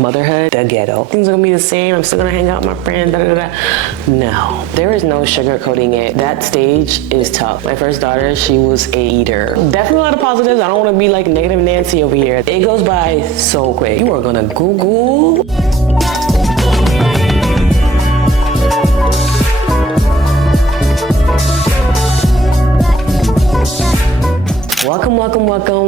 motherhood, the ghetto. Things are gonna be the same. I'm still gonna hang out with my friends, No, there is no sugarcoating it. That stage is tough. My first daughter, she was a eater. Definitely a lot of positives. I don't wanna be like negative Nancy over here. It goes by so quick. You are gonna Google.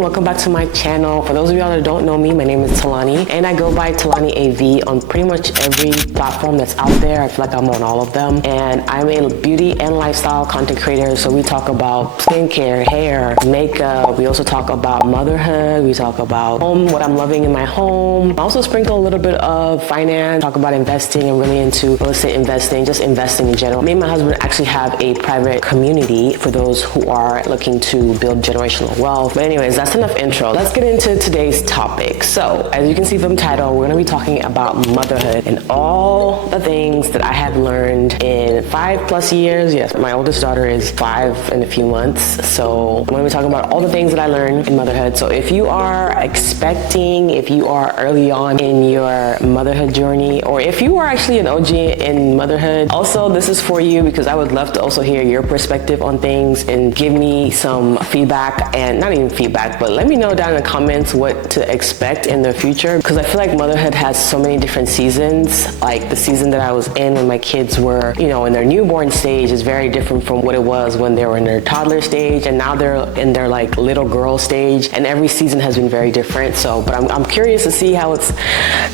Welcome back to my channel. For those of y'all that don't know me, my name is Talani, and I go by Talani AV on pretty much every platform that's out there. I feel like I'm on all of them, and I'm a beauty and lifestyle content creator. So we talk about skincare, hair, makeup. We also talk about motherhood. We talk about home, what I'm loving in my home. I also sprinkle a little bit of finance, talk about investing. I'm really into real estate investing, just investing in general. Me and my husband actually have a private community for those who are looking to build generational wealth. But anyways, that's enough intro. Let's get into today's topic. So as you can see from the title, we're gonna be talking about motherhood and all the things that I have learned in 5+ years. Yes, my oldest daughter is 5 in a few months. So I'm gonna be talking about all the things that I learned in motherhood. So if you are expecting, if you are early on in your motherhood journey, or if you are actually an OG in motherhood, also this is for you, because I would love to also hear your perspective on things and give me some feedback, and not even feedback, but let me know down in the comments what to expect in the future, because I feel like motherhood has so many different seasons. Like the season that I was in when my kids were, in their newborn stage is very different from what it was when they were in their toddler stage, and now they're in their like little girl stage, and every season has been very different. So, but I'm curious to see how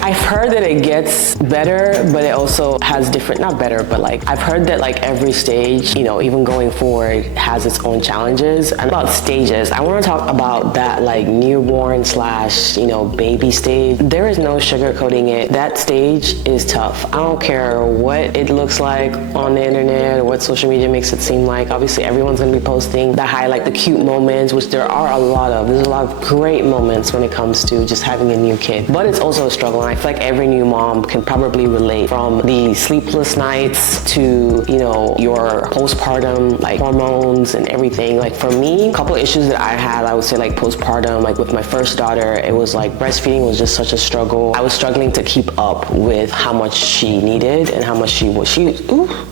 I've heard that it gets better, but it also has different, not better, but like I've heard that like every stage, even going forward has its own challenges. And about stages, I want to talk about that like newborn / baby stage. There is no sugarcoating it. That stage is tough. I don't care what it looks like on the internet or what social media makes it seem like. Obviously everyone's gonna be posting the highlight, the cute moments, which there are a lot of. There's a lot of great moments when it comes to just having a new kid, but it's also a struggle, and I feel like every new mom can probably relate, from the sleepless nights to your postpartum like hormones and everything. Like for me, a couple of issues that I had, I would say like postpartum, like with my first daughter, it was like breastfeeding was just such a struggle. I was struggling to keep up with how much she needed and how much she was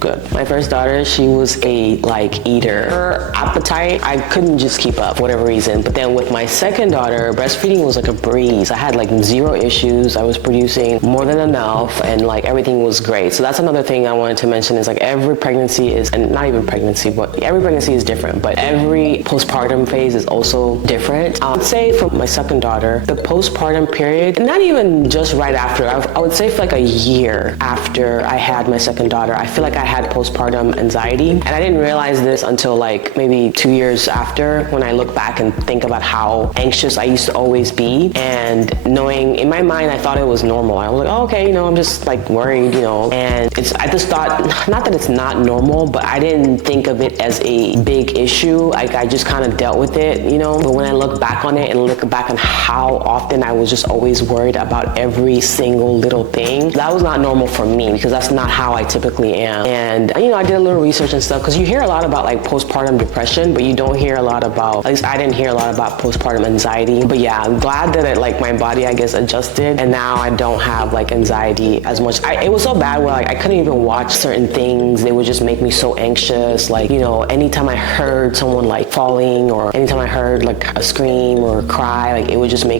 good. My first daughter, she was a like eater. Her appetite, I couldn't just keep up for whatever reason. But then with my second daughter, breastfeeding was like a breeze. I had like 0 issues. I was producing more than enough, and like everything was great. So that's another thing I wanted to mention, is like every pregnancy is, and not even pregnancy, but every pregnancy is different, but every postpartum phase is also different. I would say for my second daughter, the postpartum period, not even just right after, I would say for like a year after I had my second daughter, I feel like I had postpartum anxiety, and I didn't realize this until like maybe 2 years after, when I look back and think about how anxious I used to always be, and knowing in my mind I thought it was normal. I was like, oh, okay, I'm just like worried, and I just thought, not that it's not normal, but I didn't think of it as a big issue. Like I just kind of dealt with it, but when I look back on it and look back on how often I was just always worried about every single little thing, that was not normal for me, because that's not how I typically am. And I did a little research and stuff, because you hear a lot about like postpartum depression, but you don't hear a lot about, at least I didn't hear a lot about postpartum anxiety. But yeah, I'm glad that my body, I guess, adjusted, and now I don't have like anxiety as much. It was so bad where like I couldn't even watch certain things. They would just make me so anxious. Like, anytime I heard someone like falling, or anytime I heard like a scream or a cry, like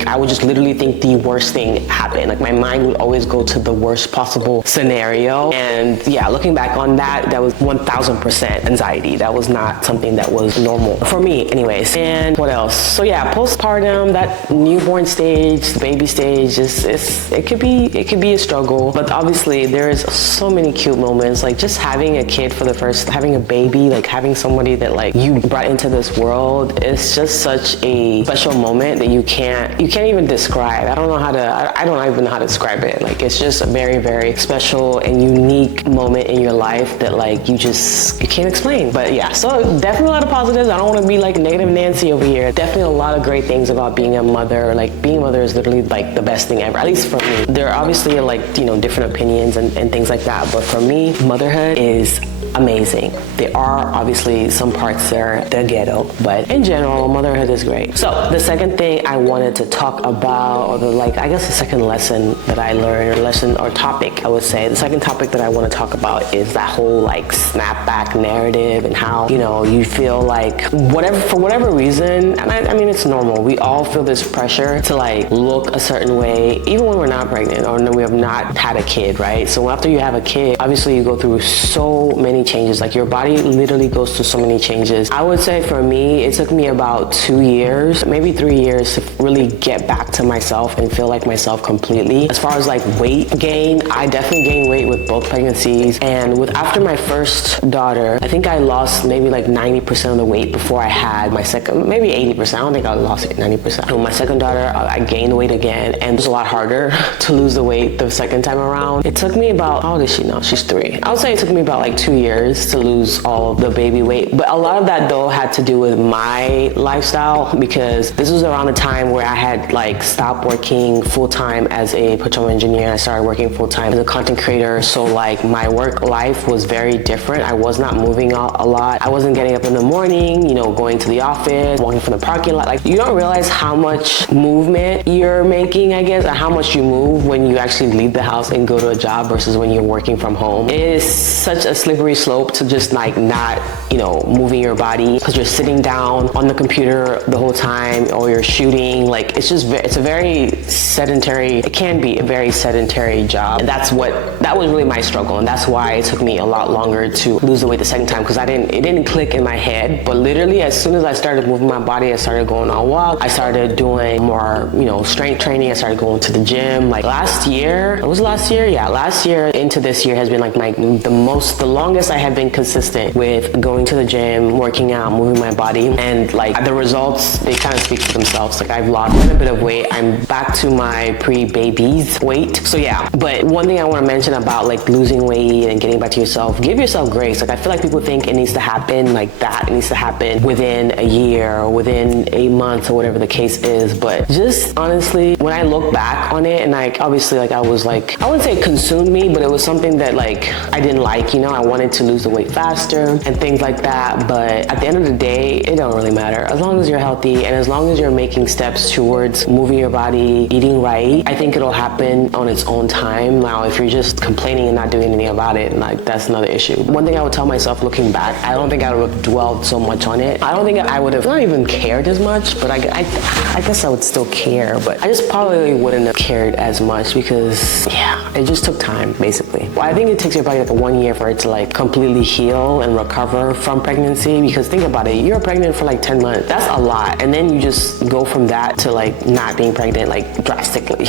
I would just literally think the worst thing happened. Like my mind would always go to the worst possible scenario. And yeah, looking back on that, that was 1000% anxiety. That was not something that was normal for me anyways. And what else? So yeah, postpartum, that newborn stage, the baby stage, it could be a struggle, but obviously there is so many cute moments, like just having a kid for the first, having a baby, like having somebody that like you brought into this world. It's just such a special moment that you can't even describe. I don't even know how to describe it. Like it's just a very, very special and unique moment in your life that like you can't explain. But yeah, so definitely a lot of positives. I don't want to be like negative Nancy over here. Definitely a lot of great things about being a mother. Like being a mother is literally like the best thing ever, at least for me. There are obviously like different opinions and things like that, but for me, motherhood is amazing. There are obviously some parts there, the ghetto, but in general, motherhood is great. So the second thing I wanted to talk about, or the second lesson that I learned, or topic, I would say, the second topic that I want to talk about is that whole like snapback narrative, and how, you know, you feel like for whatever reason, and I mean, it's normal. We all feel this pressure to like look a certain way, even when we're not pregnant or when we have not had a kid, right? So after you have a kid, obviously you go through so many changes. Like your body literally goes through so many changes. I would say for me, it took me about 2 years, maybe 3 years to really get back to myself and feel like myself completely. As far as like weight gain, I definitely gained weight with both pregnancies. And after my first daughter, I think I lost maybe like 90% of the weight before I had my second, maybe 80%. I don't think I lost it 90%. So my second daughter, I gained weight again, and it was a lot harder to lose the weight the second time around. It took me about, how old is she now? She's 3. I would say it took me about like 2 years to lose all of the baby weight. But a lot of that though had to do with my lifestyle, because this was around the time where I had like stopped working full-time as a petroleum engineer. I started working full-time as a content creator. So like my work life was very different. I was not moving out a lot. I wasn't getting up in the morning, you know, going to the office, walking from the parking lot. Like, you don't realize how much movement you're making, I guess, or how much you move when you actually leave the house and go to a job versus when you're working from home. It is such a slippery slope to just like not, you know, moving your body, because you're sitting down on the computer the whole time, or you're shooting. Like, it's a very sedentary, it can be a very sedentary job. And that was really my struggle. And that's why it took me a lot longer to lose the weight the second time, because it didn't click in my head. But literally, as soon as I started moving my body, I started going on walks, I started doing more, you know, strength training, I started going to the gym. Like last year into this year has been like the longest I have been consistent with going to the gym, working out, moving my body. And like the results, they kind of speak for themselves. Like I've lost quite a bit of weight. I'm back to my pre-babies weight. So yeah, but one thing I want to mention about like losing weight and getting back to yourself, give yourself grace. Like I feel like people think it needs to happen like that. It needs to happen within a year or within 8 months or whatever the case is. But just honestly, when I look back on it, and like obviously like I was like, I wouldn't say it consumed me, but it was something that like I didn't like, you know. I wanted to lose the weight faster and things like that. But at the end of the day, it don't really matter. As long as you're healthy and as long as you're making steps towards moving your body, eating right, I think it'll happen on its own time. Now, if you're just complaining and not doing anything about it, like that's another issue. One thing I would tell myself looking back, I don't think I would have dwelled so much on it. I don't think I would have not even cared as much, but I guess I would still care, but I just probably wouldn't have cared as much, because yeah, it just took time basically. Well, I think it takes your body like 1 year for it to like completely heal and recover from pregnancy, because think about it, you're pregnant for like 10 months. That's a lot. And then you just go from that to like not being pregnant like drastically.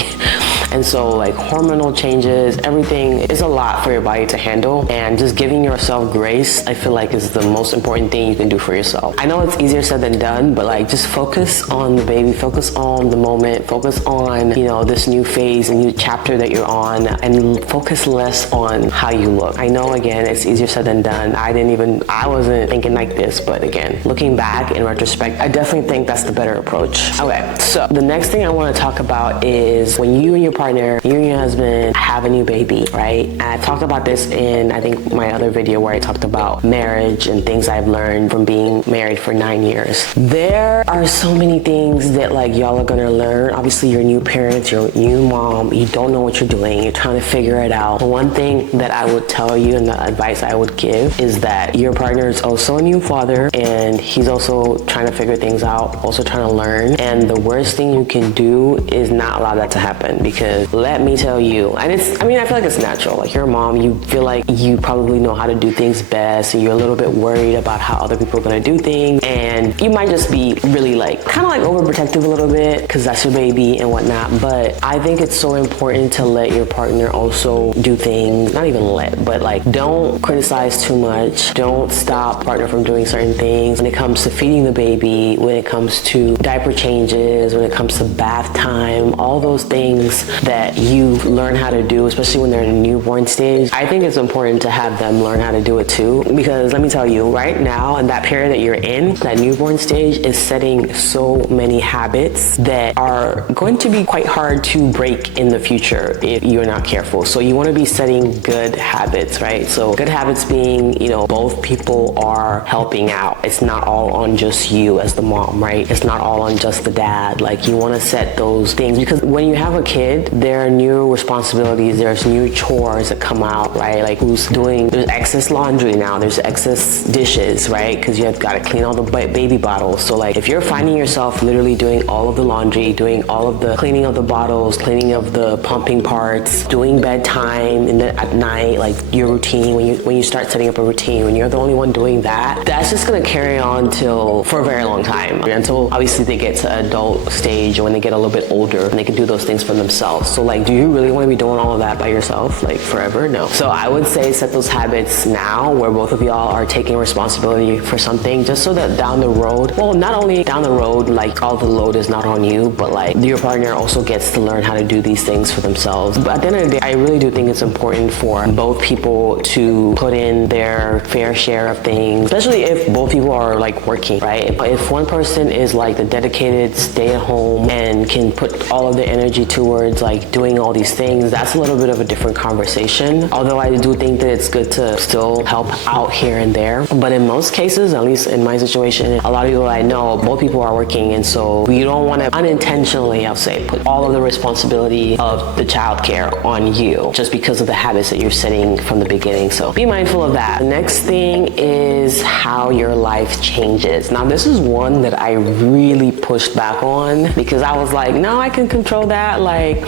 And so like hormonal changes, everything is a lot for your body to handle, and just giving yourself grace, I feel like is the most important thing you can do for yourself. I know it's easier said than done, but like just focus on the baby, focus on the moment, focus on, you know, this new phase, a new chapter that you're on, and focus less on how you look. I know again, it's easier said than done. I wasn't thinking like this, but again, looking back in retrospect, I definitely think that's the better approach. Okay, so the next thing I want to talk about is when you and your partner, you and your husband have a new baby, right? And I talked about this in, I think, my other video where I talked about marriage and things I've learned from being married for 9 years. There are so many things that like y'all are gonna learn. Obviously, you're new parents, you're a new mom, you don't know what you're doing, you're trying to figure it out. One thing that I would tell you and the advice I would give is that your partner is also a new father, and he's also trying to figure things out, also trying to learn. And the worst thing you can do is not allow that to happen, because let me tell you, and I feel like it's natural. Like you're a mom, you feel like you probably know how to do things best, and you're a little bit worried about how other people are gonna do things, and you might just be really like, kind of like overprotective a little bit, because that's your baby and whatnot. But I think it's so important to let your partner also do things, not even let, but like don't criticize too much. Don't stop partner from doing certain things when it comes to feeding the baby, when it comes to diaper changes, when it comes to bath time, all those things. that you learn how to do, especially when they're in a newborn stage, I think it's important to have them learn how to do it too. Because let me tell you, right now, in that period that you're in, that newborn stage is setting so many habits that are going to be quite hard to break in the future if you're not careful. So you want to be setting good habits, right? So good habits being, both people are helping out. It's not all on just you as the mom, right? It's not all on just the dad. Like, you want to set those things, because when you have a kid, there are new responsibilities, there's new chores that come out, right? Like, there's excess laundry now, there's excess dishes, right? Because you've got to clean all the baby bottles. So like, if you're finding yourself literally doing all of the laundry, doing all of the cleaning of the bottles, cleaning of the pumping parts, doing bedtime at night, like your routine, when you start setting up a routine, when you're the only one doing that, that's just going to carry on for a very long time, until obviously they get to adult stage, or when they get a little bit older and they can do those things for themselves. So like, do you really want to be doing all of that by yourself, like forever? No. So I would say set those habits now, where both of y'all are taking responsibility for something, just so that down the road, well, not only down the road, like all the load is not on you, but like your partner also gets to learn how to do these things for themselves. But at the end of the day, I really do think it's important for both people to put in their fair share of things, especially if both people are like working, right? If one person is like the dedicated stay at home and can put all of their energy towards like doing all these things, that's a little bit of a different conversation. Although I do think that it's good to still help out here and there. But in most cases, at least in my situation, a lot of people I know, both people are working, and so you don't want to unintentionally, I'll say, put all of the responsibility of the childcare on you, just because of the habits that you're setting from the beginning. So be mindful of that. The next thing is how your life changes. Now, this is one that I really pushed back on, because I was like, no, I can control that. Like,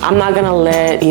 I'm not gonna let,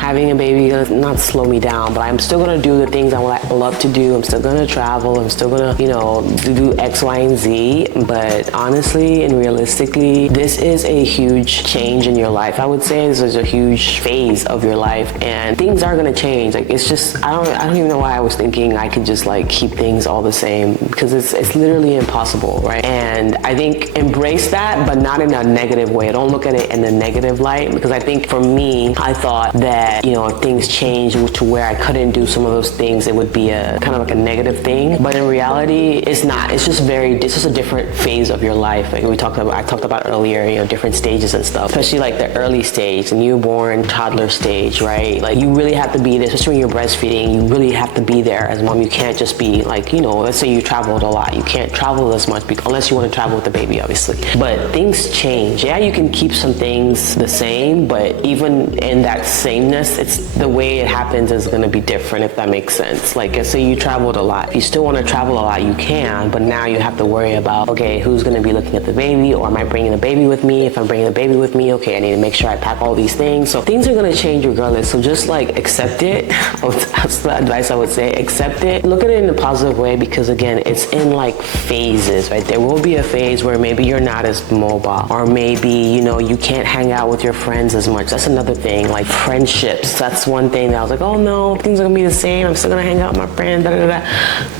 having a baby not slow me down, but I'm still gonna do the things I love to do. I'm still gonna travel. I'm still gonna, do X, Y, and Z. But honestly and realistically, this is a huge change in your life. I would say this is a huge phase of your life, and things are gonna change. Like, it's just, I don't even know why I was thinking I could just like keep things all the same, because it's literally impossible, right? And I think embrace that, but not in a negative way. Don't look at it in a negative light, because I think for me, I thought that, if things changed to where I couldn't do some of those things, it would be a kind of like a negative thing. But in reality, it's not. It's just a different phase of your life. Like I talked about earlier, different stages and stuff, especially like the early stage, the newborn, toddler stage, right? Like, you really have to be there, especially when you're breastfeeding. You really have to be there as a mom. You can't just be like, let's say you traveled a lot. You can't travel as much unless you want to travel with the baby, obviously. But things change. Yeah, you can keep some things the same, but even in that sameness, it's the way it happens is going to be different, if that makes sense. Like, let's say you traveled a lot. If you still want to travel a lot, you can, but now you have to worry about, okay, who's going to be looking at the baby, or am I bringing the baby with me? If I'm bringing the baby with me, okay, I need to make sure I pack all these things. So things are going to change regardless. So just like accept it. That's the advice I would say. Accept it. Look at it in a positive way, because again, it's in like phases, right? There will be a phase where maybe you're not as mobile, or maybe, you can't hang out with your friends as much. That's another thing. Like friendships, that's one thing that I was like, oh no, things are gonna be the same. I'm still gonna hang out with my friends,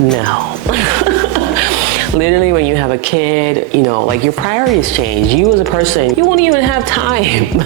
No. Literally, when you have a kid, like your priorities change. You as a person, you won't even have time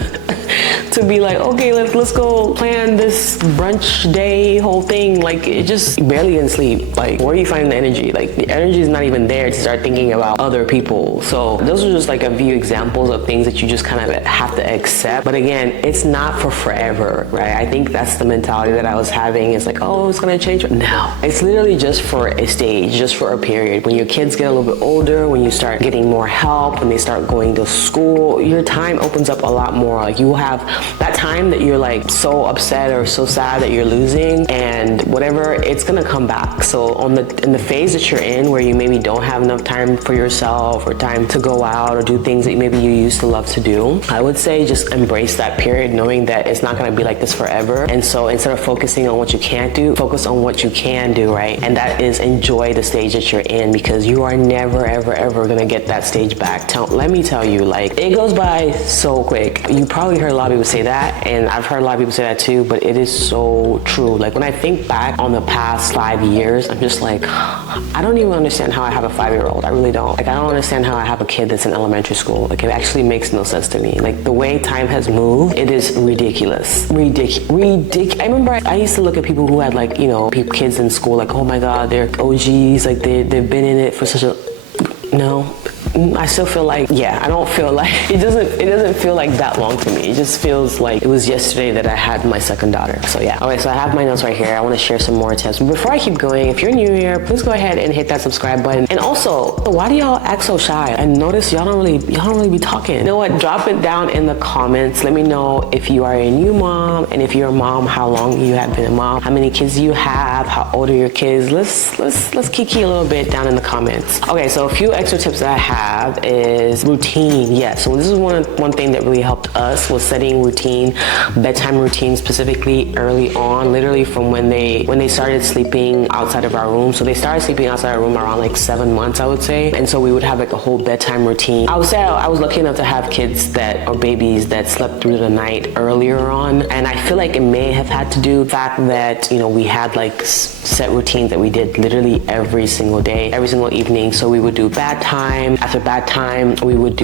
to be like, okay, let's go plan this brunch day whole thing. Like, it just barely can sleep. Like, where do you find the energy? Like, the energy is not even there to start thinking about other people. So those are just like a few examples of things that you just kind of have to accept. But again, it's not for forever, right? I think that's the mentality that I was having. It's like, oh, it's gonna change. No, it's literally just for a stage, just for a period. When your kids get a little bit older, when you start getting more help, when they start going to school, your time opens up a lot more. Like, you will have that time that you're like so upset or so sad that you're losing, and whatever, it's gonna come back. So in the phase that you're in, where you maybe don't have enough time for yourself, or time to go out or do things that maybe you used to love to do, I would say just embrace that period, knowing that it's not gonna be like this forever. And so instead of focusing on what you can't do, focus on what you can do, right? And that is enjoy the stage that you're in, because you are never, ever, ever gonna get that stage back. Let me tell you, like, it goes by so quick. You probably heard a lot of people say say that, and I've heard a lot of people say that too, but it is so true. Like when I think back on the past 5 years, I'm just like, I don't even understand how I have a 5-year-old. I really don't. Like I don't understand how I have a kid that's in elementary school. Like it actually makes no sense to me. Like the way time has moved, it is ridiculous. Ridiculous. I remember I used to look at people who had like, you know, kids in school, like, oh my God, they're OGs, like they've been in it for such a, no. I still feel like, yeah, I don't feel like, it doesn't feel like that long to me. It just feels like it was yesterday that I had my second daughter. So yeah. Okay, so I have my notes right here. I want to share some more tips. But before I keep going, if you're new here, please go ahead and hit that subscribe button. And also, why do y'all act so shy? I notice y'all don't really be talking. You know what? Drop it down in the comments. Let me know if you are a new mom, and if you're a mom, how long you have been a mom, how many kids you have, how old are your kids. Let's kiki a little bit down in the comments. Okay, so a few extra tips that I have is routine. Yeah, so this is one thing that really helped us was setting routine, bedtime routine specifically early on, literally from when they started sleeping outside of our room. So they started sleeping outside our room around like 7 months, I would say. And so we would have like a whole bedtime routine. I would say I was lucky enough to have kids or babies that slept through the night earlier on. And I feel like it may have had to do with the fact that, you know, we had like set routines that we did literally every single day, every single evening. So we would do bath time. After bath time, we would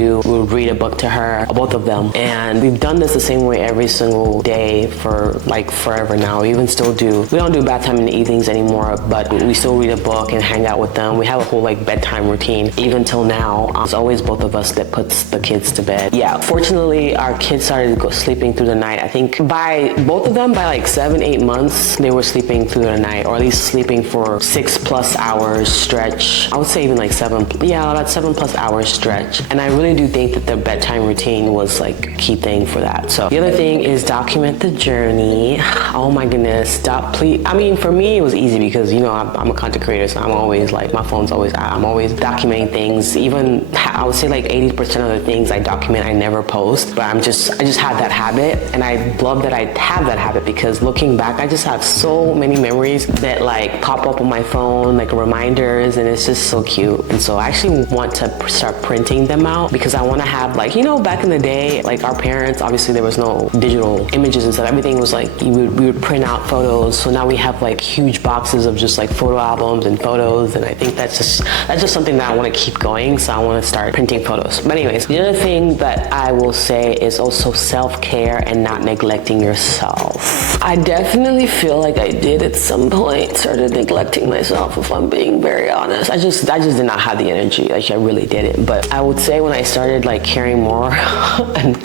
read a book to her, both of them. And we've done this the same way every single day for like forever now. We even still do. We don't do bath time in the evenings anymore, but we still read a book and hang out with them. We have a whole like bedtime routine. Even till now, it's always both of us that puts the kids to bed. Yeah, fortunately, our kids started sleeping through the night. I think by both of them, by like 7-8 months, they were sleeping through the night, or at least sleeping for 6+ hours stretch. I would say even like about 7+ hours stretch. And I really do think that the bedtime routine was like a key thing for that. So the other thing is document the journey. Oh my goodness, please. I mean, for me, it was easy because, you know, I'm a content creator, so I'm always like, my phone's always out. I'm always documenting things. Even I would say like 80% of the things I document, I never post, but I just have that habit. And I love that I have that habit because looking back, I just have so many memories that like pop up on my phone, like reminders, and it's just so cute. And so I actually want to start printing them out because I want to have like, you know, back in the day, like our parents, obviously there was no digital images and stuff. Everything was like, we would print out photos. So now we have like huge boxes of just like photo albums and photos. And I think that's just something that I want to keep going. So I want to start printing photos. But anyways, the other thing that I will say is also self-care and not neglecting yourself. I definitely feel like I did at some point started neglecting myself, if I'm being very honest. I just did not have the energy. Like I really didn't. But I would say when I started like caring more and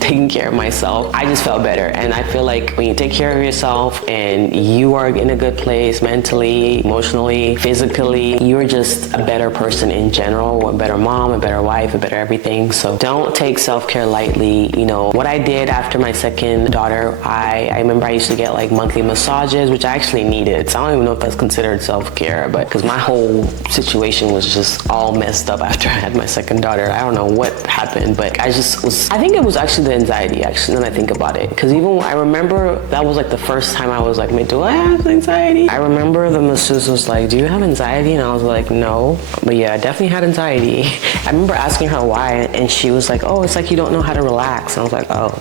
taking care of myself, I just felt better. And I feel like when you take care of yourself and you are in a good place mentally, emotionally, physically, you're just a better person in general, a better mom, a better wife, a better everything. So don't take self-care lightly. You know, what I did after my second daughter, I remember I used to get like monthly massages, which I actually needed. So I don't even know if that's considered self-care, but because my whole situation was just all messed up after I had my second daughter. I don't know what happened, but I think it was actually the anxiety, actually, when I think about it. Because even I remember that was like the first time I was like, do I have anxiety? I remember the masseuse was like, do you have anxiety? And I was like, no. But yeah, I definitely had anxiety. I remember asking her why, and she was like, oh, it's like you don't know how to relax. And I was like, oh.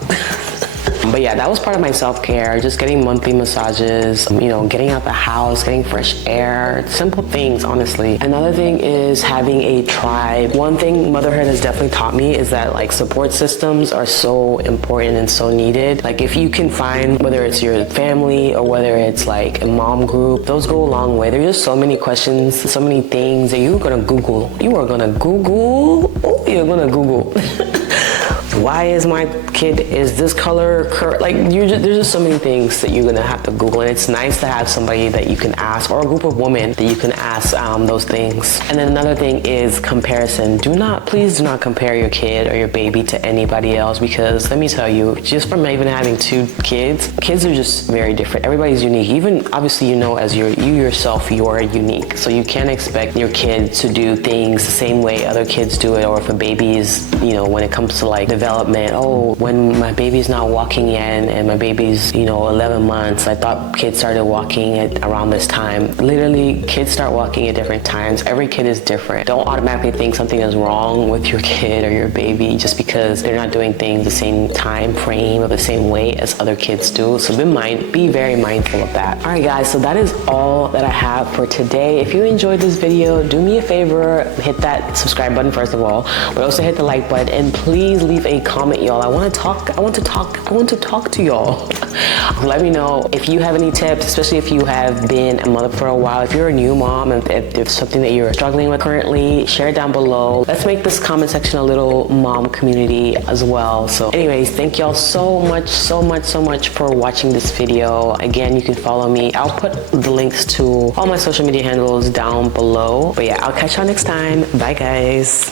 But yeah, that was part of my self-care, just getting monthly massages, you know, getting out the house, getting fresh air, simple things, honestly. Another thing is having a tribe. One thing motherhood has definitely taught me is that like support systems are so important and so needed. Like if you can find, whether it's your family or whether it's like a mom group, those go a long way. There's just so many questions, so many things that you're gonna Google. You're gonna Google. Why is my kid is this color like there's just so many things that you're gonna have to Google, and it's nice to have somebody that you can ask, or a group of women that you can ask those things. And then another thing is comparison. Please do not compare your kid or your baby to anybody else, because let me tell you, just from even having 2 kids are just very different. Everybody's unique. Even obviously, you know, as you yourself, you're unique, so you can't expect your kid to do things the same way other kids do it, or if a baby is, you know, when it comes to like developing development. Oh, when my baby's not walking yet and my baby's, 11 months, I thought kids started walking at around this time. Literally, kids start walking at different times. Every kid is different. Don't automatically think something is wrong with your kid or your baby just because they're not doing things the same time frame or the same way as other kids do. So be very mindful of that. All right, guys, so that is all that I have for today. If you enjoyed this video, do me a favor, hit that subscribe button first of all, but also hit the like button, and please leave a comment, y'all. I want to talk to y'all. Let me know if you have any tips, especially if you have been a mother for a while. If you're a new mom and if there's something that you're struggling with currently, share it down below. Let's make this comment section a little mom community as well. So anyways, thank y'all so much for watching this video. Again, you can follow me. I'll put the links to all my social media handles down below. But yeah, I'll catch y'all next time. Bye, guys.